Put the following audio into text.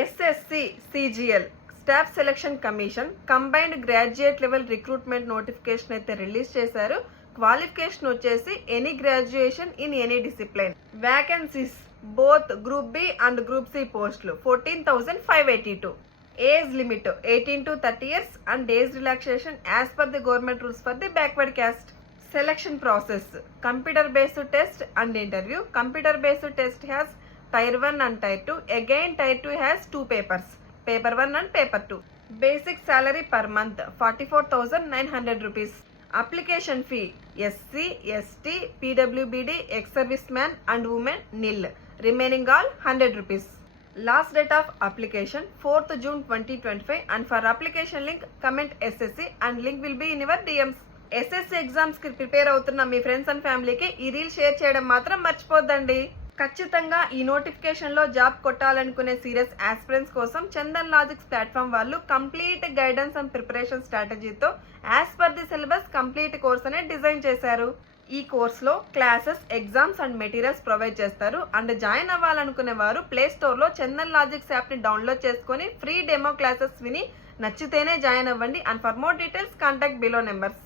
SSC CGL staff selection commission combined graduate level recruitment notification అయితే release చేశారు. Qualification వచ్చేసి any graduation in any discipline. Vacancies both group B and group C పోస్టులు 14,582. Age limit 18 to 30 years and age relaxation as per the government rules for the backward caste. Selection process: computer based test and interview. Computer based test has tier 1 and tier 2. Again tier 2 has 2 papers, paper 1 and paper 2. Basic salary per month 44,900 rupees. Application fee: SC, ST, PWBD, ex-serviceman and women nil. Remaining all 100 rupees. Last date of application 4th June 2025 and for application link comment SSC and link will be in your DMs. SSC exams కి prepare అవుతున్న మీ friends and ఫ్యామిలీకి ఈ reel share చేయడం మాత్రం మర్చిపోద్దండి. ఖచ్చితంగా ఈ notification లో job కొట్టాలనుకునే serious aspirants కోసం చందన్ లాజిక్స్ ప్లాట్ఫామ్ వాళ్ళు కంప్లీట్ గైడెన్స్ అండ్ ప్రిపరేషన్ స్ట్రాటజీతో as per the syllabus complete course అనేది డిజైన్ చేశారు. ఈ కోర్స్ లో classes, exams and materials provide చేస్తారు. అండ్ జాయిన్ అవ్వాలనుకునే వారు ప్లే స్టోర్ లో చందన్ లాజిక్స్ యాప్ ని డౌన్లోడ్ చేసుకుని ఫ్రీ డెమో క్లాసెస్ విని నచ్చితేనే జాయిన్ అవ్వండి. And for more details contact below numbers.